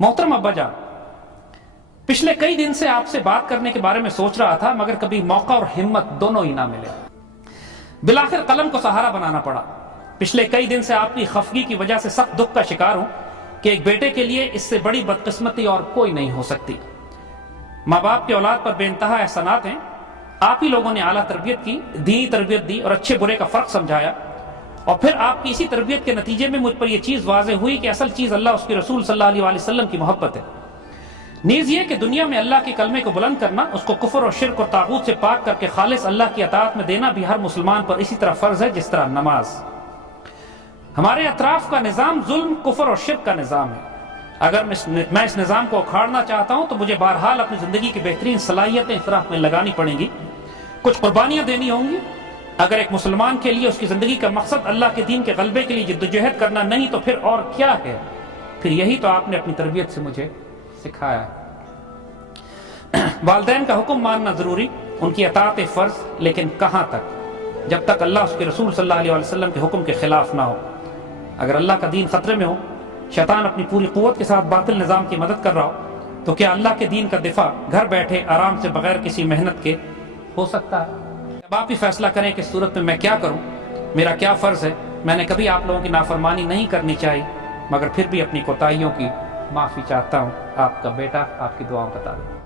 محترم ابا جان، پچھلے کئی دن سے آپ سے بات کرنے کے بارے میں سوچ رہا تھا، مگر کبھی موقع اور ہمت دونوں ہی نہ ملے۔ بالآخر قلم کو سہارا بنانا پڑا۔ پچھلے کئی دن سے آپ کی خفگی کی وجہ سے سخت دکھ کا شکار ہوں کہ ایک بیٹے کے لیے اس سے بڑی بدقسمتی اور کوئی نہیں ہو سکتی۔ ماں باپ کی اولاد پر بے انتہا احسانات ہیں۔ آپ ہی لوگوں نے اعلیٰ تربیت کی، دینی تربیت دی اور اچھے برے کا فرق سمجھایا، اور پھر آپ کی اسی تربیت کے نتیجے میں مجھ پر یہ چیز واضح ہوئی کہ اصل چیز اللہ، اس کے رسول صلی اللہ علیہ وسلم کی محبت ہے۔ نیز یہ کہ دنیا میں اللہ کے کلمے کو بلند کرنا، اس کو کفر اور شرک اور طاغوت سے پاک کر کے خالص اللہ کی اطاعت میں دینا بھی ہر مسلمان پر اسی طرح فرض ہے جس طرح نماز۔ ہمارے اطراف کا نظام ظلم، کفر اور شرک کا نظام ہے۔ اگر میں اس نظام کو اکھاڑنا چاہتا ہوں تو مجھے بہرحال اپنی زندگی کی بہترین صلاحیتیں اس راہ میں لگانی پڑیں گی، کچھ قربانیاں دینی ہوں گی۔ اگر ایک مسلمان کے لیے اس کی زندگی کا مقصد اللہ کے دین کے غلبے کے لیے جدوجہد کرنا نہیں تو پھر اور کیا ہے؟ پھر یہی تو آپ نے اپنی تربیت سے مجھے سکھایا ہے۔ والدین کا حکم ماننا ضروری، ان کی اطاعت فرض، لیکن کہاں تک؟ جب تک اللہ، اس کے رسول صلی اللہ علیہ وسلم کے حکم کے خلاف نہ ہو۔ اگر اللہ کا دین خطرے میں ہو، شیطان اپنی پوری قوت کے ساتھ باطل نظام کی مدد کر رہا ہو، تو کیا اللہ کے دین کا دفاع گھر بیٹھے آرام سے بغیر کسی محنت کے ہو سکتا ہے؟ اب آپ ہی فیصلہ کریں کہ اس صورت میں کیا کروں، میرا کیا فرض ہے۔ میں نے کبھی آپ لوگوں کی نافرمانی نہیں کرنی چاہیے، مگر پھر بھی اپنی کوتاہیوں کی معافی چاہتا ہوں۔ آپ کا بیٹا، آپ کی دعاؤں کا طالب۔